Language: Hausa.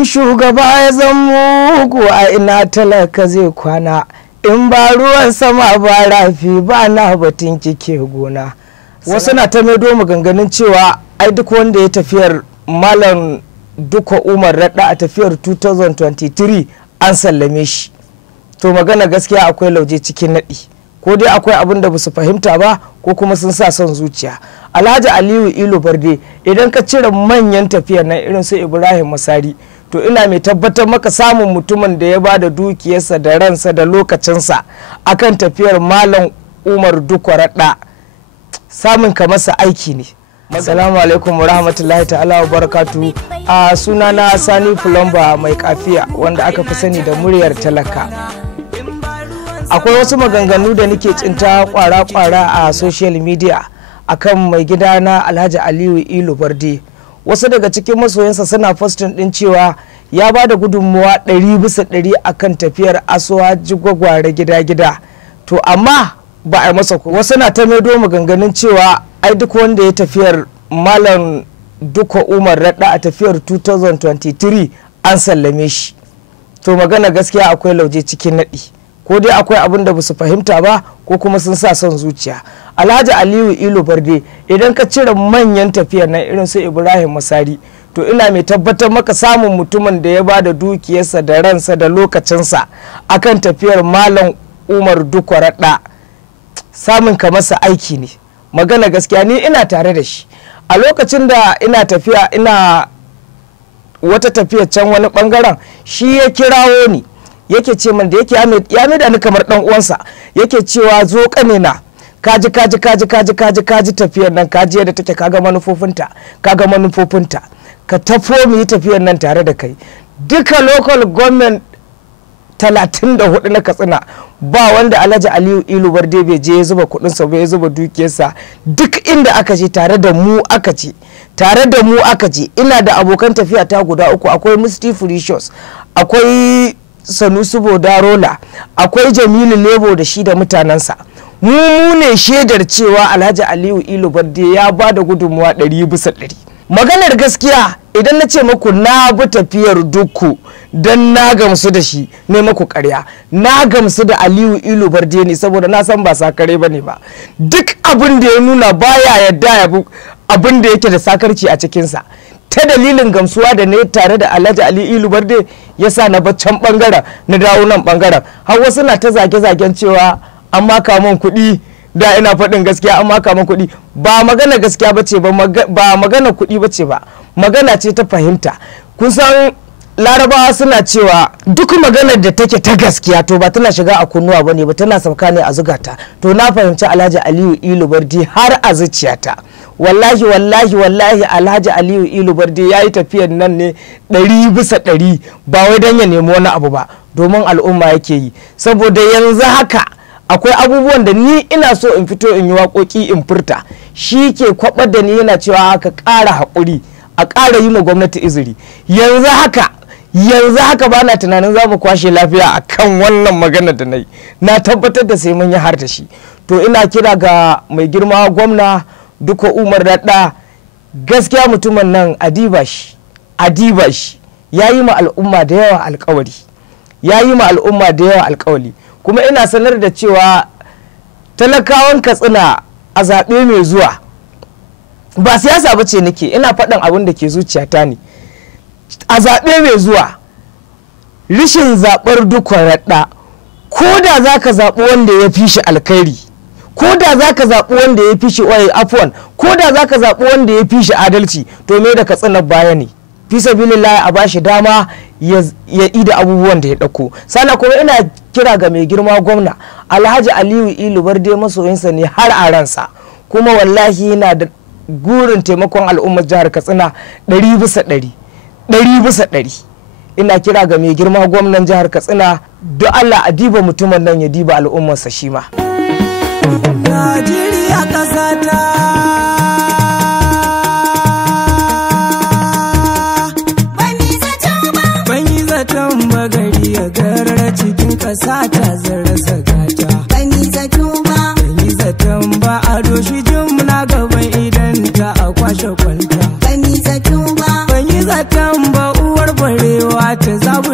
in shugaba ya zama mugu a ina talaka zai kwana, in ba ruwan sama ba rafi ba na batun kike gona. Wasu na ta maido maganganun cewa ai duk wanda ya tafiyar Malam Dukko Umar Radda a tafiyar 2023 an sallame shi. To magana gaskiya akwai lauje cikin naɗi, ko dai akwai abin da basu fahimta ba ko kuma sun sa son zuciya. Alhaji Aliyu Ilu Barde idan ka cire manyan tafiyar nan irin su Ibrahim Masari, to ina mai tabbatar maka samun mutumin da ya ba da dukiyarsa da ransa da lokacinsa akan tafiyar Malam Umar Dukko Radda samun ka masa aiki ne. Assalamu alaikum wa rahmatullahi ta'ala wa barakatu. A sunana Sani Fulamba mai kafiya wanda aka fi sani da muryar talaka. Akwai wasu maganganu da nake tsinta kwara-kwara a social media akan mai gida na Alhaji Aliyu Ilu Barde. Wasu daga cikin masoyansa suna postin din cewa ya ba da gudunmuwa 100% akan tafiyar Asuwaji Gwagware gida-gida. To amma ba a masa ko wasu na ta maido maganganun cewa ai duk wanda ya tafiyar Malam Dukko Umar Radda a tafiyar 2023 an sallame shi. To magana gaskiya akwai lauje cikin naɗi, ko dai akwai abin da basu fahimta ba ko kuma sun sa son zuciya. Alhaji Aliyu Ilu Barde idan ka cire manyan tafiyar nan irin su Ibrahim Masari, to ina mai tabbatar maka samun mutumin da ya ba da dukiyarsa da ransa da lokacinsa akan tafiyar Malam Umar Dukko Radda samun ka masa aiki ne. Magana gaskiya ni ina tare da shi a lokacin da ina tafiya, ina wata tafiya can wani bangaren, shi ya kirawo ni yake ce min da yake ya maida ni kamar dan uwansa, yake cewa zo kane na kaji tafiyar nan, kaji yadda take, kaga manufofinta ka tafo mu yi tafiyar nan tare da kai. Duka local government 34 na Katsina ba wanda Alhaji Aliyu Ilu Barde bai je ya zuba kudinsa ba, ya zuba dukiyarsa. Duk inda aka je tare da mu aka je. Ina da abokan tafiya ta guda uku, akwai Musti Fricious, akwai Sanusi Bodarola, akwai Jamilu Lebo da shi da mutanensa. Mu ne shaidar cewa Alhaji Aliyu Ilu Barde ya ba da gudunmuwa 100%. Maganar gaskiya idan na ce muku na bi tafiyar Dukko don na gamsu da shi ne muku karya. Na gamsu da Aliyu Ilu Barde ne saboda na san ba sakare ba ne ba. Duk abin da ya nuna baya yadda ya bi abin da yake da sakarci a cikinsa. Ta dalilin gamsuwa da ne tare da Alhaji Aliyu Ilu Barde ya sa na baccan bangaren na dawo nan bangaren. Har wasu na ta zage-zagen cewa an maka min kuɗi, da ina faɗin gaskiya an maka min kuɗi. Ba magana gaskiya bace ba, ba magana kuɗi bace ba, magana ce ta fahimta. Kun san Larabawa suna cewa duk maganar da take ta gaskiya to ba tana shiga a kunnuwa bane ba, tana sauka ne a zugata. To na fahimci Alhaji Aliyu Ilu Barde har a zuciyata. Wallahi Alhaji Aliyu Ilu Barde ya yi tafiyar nan ne 100% ba wai don ya nemi wani abu ba, domin al'umma yake yi. Saboda yanzu haka akwai abubuwan da ni ina so in fito in yi waƙoƙi in furta, shi ke kwabar da ni yana cewa haka ƙara haƙuri, a ƙara yi ma gwamnati iziri. Yanzu haka ba na tunanin za mu kwashe lafiya a kan wannan magana da na yi. Na tabbatar da sai mun yi har da shi. To ina kira ga mai girma gwamna Dukko Umar Radda, gaskiya mutumin nan adiba shi ya yi ma al'umma da yawa alƙawari. Kuma ina sanar da cewa talakawan Katsina a zaɓe mai zuwa, ba siyasa ba ce nake, ina faɗin abin da ke zuciyata ne. A zaɓe mai zuwa rishin zaɓar Dukko Radda, ko da za ka zaɓi wanda ya fi shi alkhairi, ko da za ka zaɓi wanda ya fi shi afwan, ko da za ka zaɓi wanda ya fi shi adalci, to me da Katsina baya ne. Fi sabilillahi a bashi dama ya ida abubuwan da ya ɗauko. Sana kuma ina kira ga mai girma gwamna Alhaji Aliyu Ilu Barde, masoyinsa ne har a ransa, kuma wallahi yana da gurin taimakon al'ummar jihar Katsina 100%. Ina kira ga mai girma gwamnan jihar Katsina, don Allah a diba mutumin nan ya diba al'ummarsa shi ma. Najeriya ƙasata, gari a garar cikin ƙasa ta zarasa gata. Ban yi zaton ba a doshi jimna gaban idan ta a kwashe kwalta. Ban yi zaton ba uwar barewa ta zabu